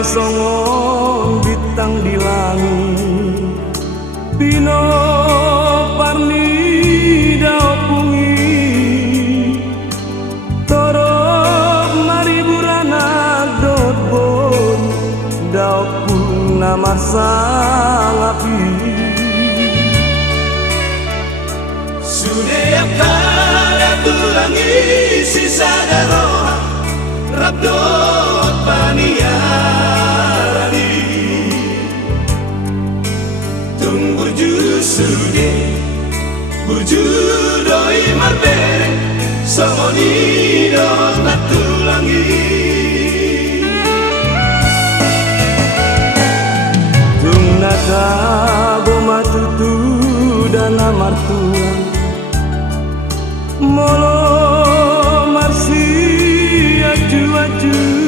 Parni songon bintang di langit Pino parni daopungi Torok mari buranak dot bon daopung nama salapi Sudah kada tulangi sisa daroha Rabdot paniarani Tunggu jusude Bujudoi marbere Songoni dot natulangi Tung naka boma tutu dan amartuan Molo marsi aju-ajuan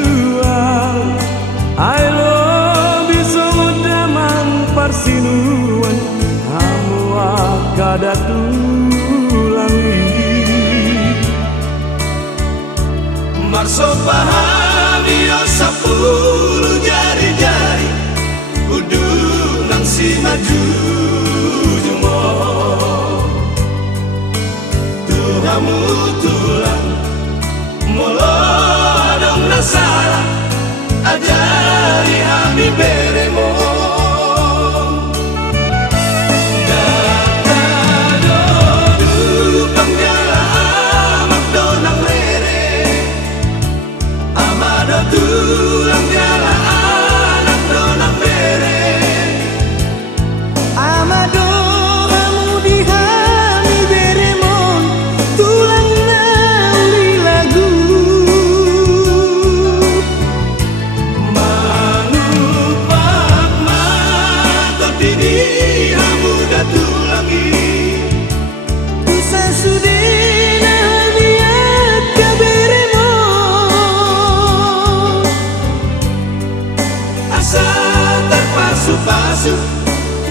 I love you daman parsinuan Hamu akada tulangi Marso pahami o 10 jari-jari Kudu nang si maju jumo Tuhamu tulang Molo adong nasara Ajari hami beremo Dakado dupang jala amak donang lere Amado tulang jala anak donang bere Amado kamu di hami beremon tulang nauli lagu Manupak matot ini hamu datulangi Usa sudena niat ka beremon Asa terpasu-pasu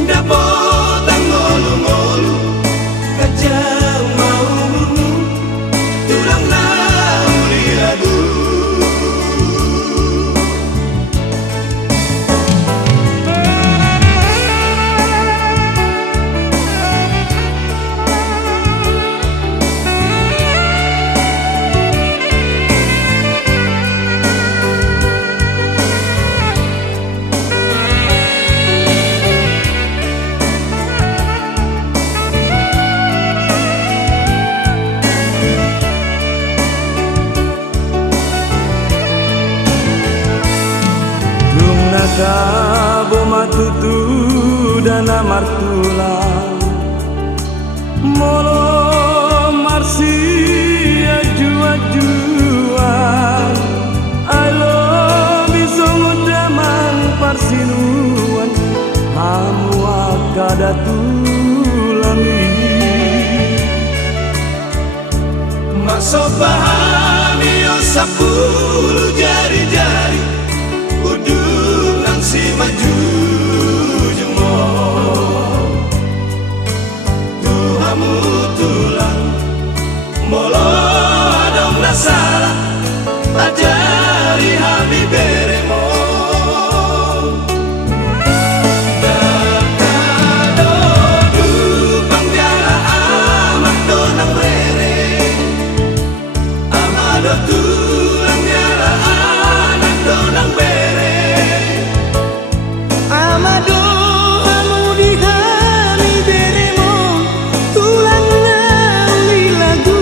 Dapot ang ngolu-ngolu Kajang mau murmu Tulang nauli lagu Naka boma tutu dan amartulan Molo marsi aju-ajuan I love you daman parsinuan Hamu akada tulangi Maso pahami o 10 jari-jari Kudu nang si maju jumo Tuhamu tulang Molo adong nasara Ajari hami beremo Dakado dupang jala amak donang rere Amado tulang jala anak donang bere Amado kamu di hami beremon tulang nauli lagu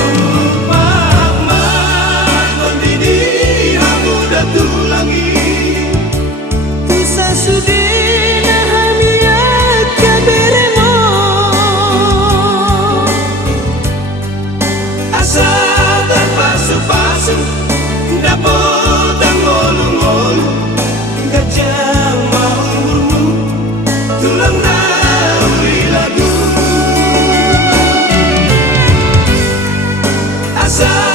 Manupak matot ini hamu datulangi Usa sudena hamiat ka beremon Asa terpasu-pasu Dapot ang ngolu-ngolu Gajang mau murmu Tulang nauli lagu Asa